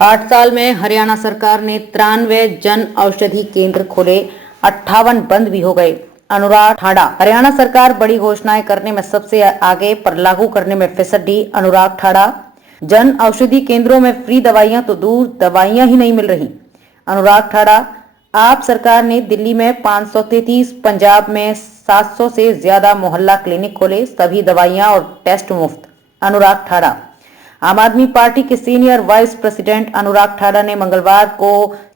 8 साल में हरियाणा सरकार ने 93 जन औषधि केंद्र खोले, 58 बंद भी हो गए। अनुराग ठाड़ा। हरियाणा सरकार बड़ी घोषणाएं करने में सबसे आगे पर लागू करने में फिसड्डी। अनुराग ठाड़ा। जन औषधि केंद्रों में फ्री दवाइयां तो दूर, दवाइयां ही नहीं मिल रही। अनुराग ठाड़ा। आप सरकार ने दिल्ली में 533, पंजाब में 700 से ज्यादा मोहल्ला क्लिनिक खोले, सभी दवाइयां और टेस्ट मुफ्त। अनुराग ठाड़ा। आम आदमी पार्टी के सीनियर वाइस प्रेसिडेंट अनुराग ठाड़ा ने मंगलवार को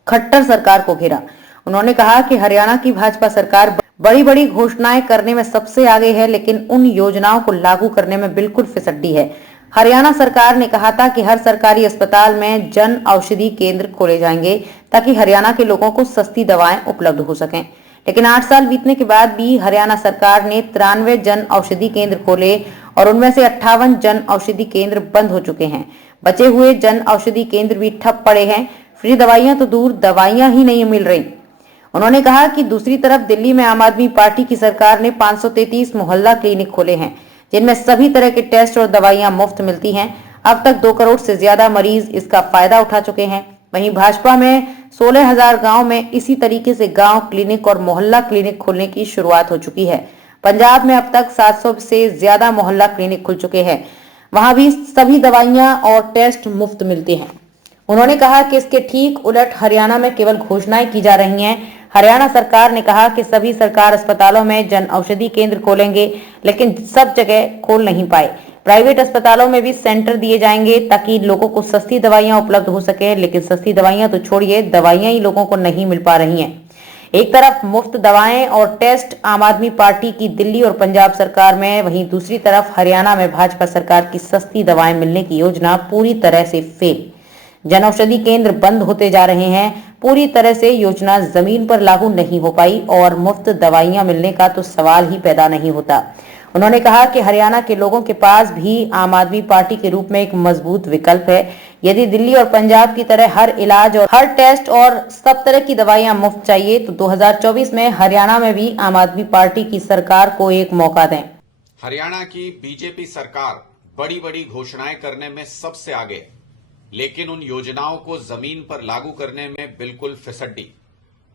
खट्टर सरकार को घेरा। उन्होंने कहा कि हरियाणा की भाजपा सरकार बड़ी बड़ी घोषणाएं करने में सबसे आगे है, लेकिन उन योजनाओं को लागू करने में बिल्कुल फिसड्डी है। हरियाणा सरकार ने कहा था कि हर सरकारी अस्पताल में जन औषधि केंद्र खोले जाएंगे ताकि हरियाणा के लोगों को सस्ती दवाएं उपलब्ध हो सकें, लेकिन 8 साल बीतने के बाद भी हरियाणा सरकार ने 93 जन औषधि केंद्र खोले और उनमें से 58 जन औषधि केंद्र बंद हो चुके हैं। बचे हुए जन औषधि केंद्र भी ठप पड़े हैं। फ्री दवाइयां तो दूर, दवाइयां ही नहीं मिल रही। उन्होंने कहा कि दूसरी तरफ दिल्ली में आम आदमी पार्टी की सरकार ने 533 मोहल्ला क्लिनिक खोले हैं, जिनमें सभी तरह के टेस्ट और दवाइयां मुफ्त मिलती हैं। अब तक 2 करोड़ से ज्यादा मरीज इसका फायदा उठा चुके हैं। वहीं भाजपा में 16,000 गांव में इसी तरीके से गांव क्लिनिक और मोहल्ला क्लिनिक खोलने की शुरुआत हो चुकी है। पंजाब में अब तक 700 से ज्यादा मोहल्ला क्लिनिक खुल चुके हैं, वहां भी सभी दवाइयां और टेस्ट मुफ्त मिलते हैं। उन्होंने कहा कि इसके ठीक उलट हरियाणा में केवल घोषणाएं की जा रही हैं। हरियाणा सरकार ने कहा कि सभी सरकार अस्पतालों में जन औषधि केंद्र खोलेंगे, लेकिन सब जगह खोल नहीं पाए। प्राइवेट अस्पतालों में भी सेंटर दिए जाएंगे ताकि लोगों को सस्ती दवाइयां उपलब्ध हो सके, लेकिन सस्ती दवाइयां तो छोड़िए, दवाइयां ही लोगों को नहीं मिल पा रही हैं। एक तरफ मुफ्त दवाएं और टेस्ट आम आदमी पार्टी की दिल्ली और पंजाब सरकार में, वहीं दूसरी तरफ हरियाणा में भाजपा सरकार की सस्ती दवाएं मिलने की योजना पूरी तरह से फेल। जन औषधि केंद्र बंद होते जा रहे हैं। पूरी तरह से योजना जमीन पर लागू नहीं हो पाई और मुफ्त दवाइयां मिलने का तो सवाल ही पैदा नहीं होता। उन्होंने कहा कि हरियाणा के लोगों के पास भी आम आदमी पार्टी के रूप में एक मजबूत विकल्प है। यदि दिल्ली और पंजाब की तरह हर इलाज और हर टेस्ट और सब तरह की दवाइयां मुफ्त चाहिए तो 2024 में हरियाणा में भी आम आदमी पार्टी की सरकार को एक मौका दें। हरियाणा की बीजेपी सरकार बड़ी बड़ी घोषणाएं करने में सबसे आगे है, लेकिन उन योजनाओं को जमीन पर लागू करने में बिल्कुल फिसड्डी।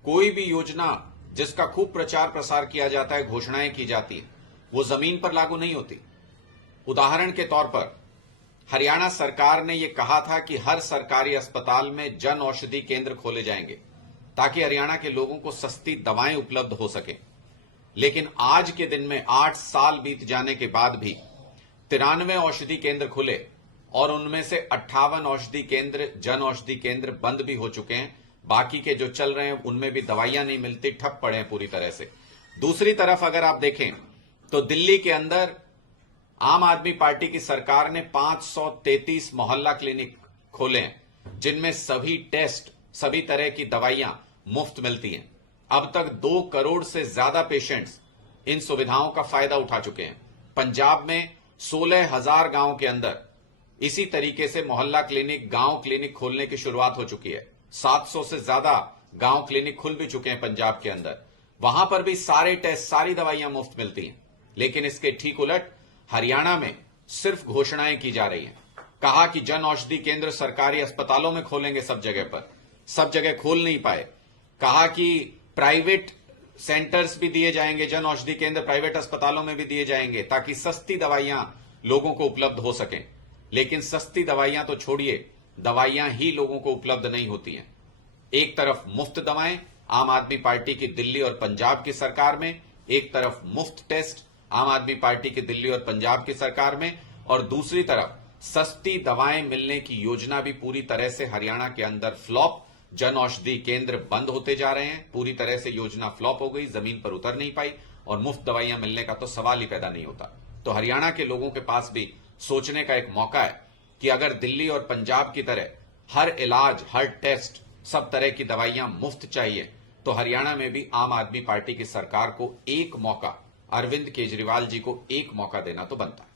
कोई भी योजना जिसका खूब प्रचार प्रसार किया जाता है, घोषणाएं की जाती है, वो जमीन पर लागू नहीं होती। उदाहरण के तौर पर हरियाणा सरकार ने यह कहा था कि हर सरकारी अस्पताल में जन औषधि केंद्र खोले जाएंगे ताकि हरियाणा के लोगों को सस्ती दवाएं उपलब्ध हो सके, लेकिन आज के दिन में 8 साल बीत जाने के बाद भी 93 औषधि केंद्र खुले और उनमें से 58 औषधि केंद्र, जन औषधि केंद्र बंद भी हो चुके हैं। बाकी के जो चल रहे हैं उनमें भी दवाइयां नहीं मिलती, ठप पड़े हैं पूरी तरह से। दूसरी तरफ अगर आप देखें तो दिल्ली के अंदर आम आदमी पार्टी की सरकार ने 533 मोहल्ला क्लिनिक खोले हैं, जिनमें सभी टेस्ट, सभी तरह की दवाइयां मुफ्त मिलती हैं। अब तक 2 करोड़ से ज्यादा पेशेंट्स इन सुविधाओं का फायदा उठा चुके हैं। पंजाब में 16,000 गांव के अंदर इसी तरीके से मोहल्ला क्लिनिक, गांव क्लिनिक खोलने की शुरुआत हो चुकी है। 700 से ज्यादा गांव क्लिनिक खुल भी चुके हैं पंजाब के अंदर। वहां पर भी सारे टेस्ट, सारी दवाइयां मुफ्त मिलती हैं। लेकिन इसके ठीक उलट हरियाणा में सिर्फ घोषणाएं की जा रही हैं। कहा कि जन औषधि केंद्र सरकारी अस्पतालों में खोलेंगे, सब जगह पर, सब जगह खोल नहीं पाए। कहा कि प्राइवेट सेंटर्स भी दिए जाएंगे, जन औषधि केंद्र प्राइवेट अस्पतालों में भी दिए जाएंगे ताकि सस्ती दवाइयां लोगों को उपलब्ध हो सकें, लेकिन सस्ती दवाइयां तो छोड़िए, दवाइयां ही लोगों को उपलब्ध नहीं होती हैं। एक तरफ मुफ्त दवाएं आम आदमी पार्टी की दिल्ली और पंजाब की सरकार में, एक तरफ मुफ्त टेस्ट आम आदमी पार्टी की दिल्ली और पंजाब की सरकार में, और दूसरी तरफ सस्ती दवाएं मिलने की योजना भी पूरी तरह से हरियाणा के अंदर फ्लॉप। जन औषधि केंद्र बंद होते जा रहे हैं, पूरी तरह से योजना फ्लॉप हो गई, जमीन पर उतर नहीं पाई और मुफ्त दवाइयां मिलने का तो सवाल ही पैदा नहीं होता। तो हरियाणा के लोगों के पास भी सोचने का एक मौका है कि अगर दिल्ली और पंजाब की तरह हर इलाज, हर टेस्ट, सब तरह की दवाइयां मुफ्त चाहिए तो हरियाणा में भी आम आदमी पार्टी की सरकार को एक मौका, अरविंद केजरीवाल जी को एक मौका देना तो बनता है।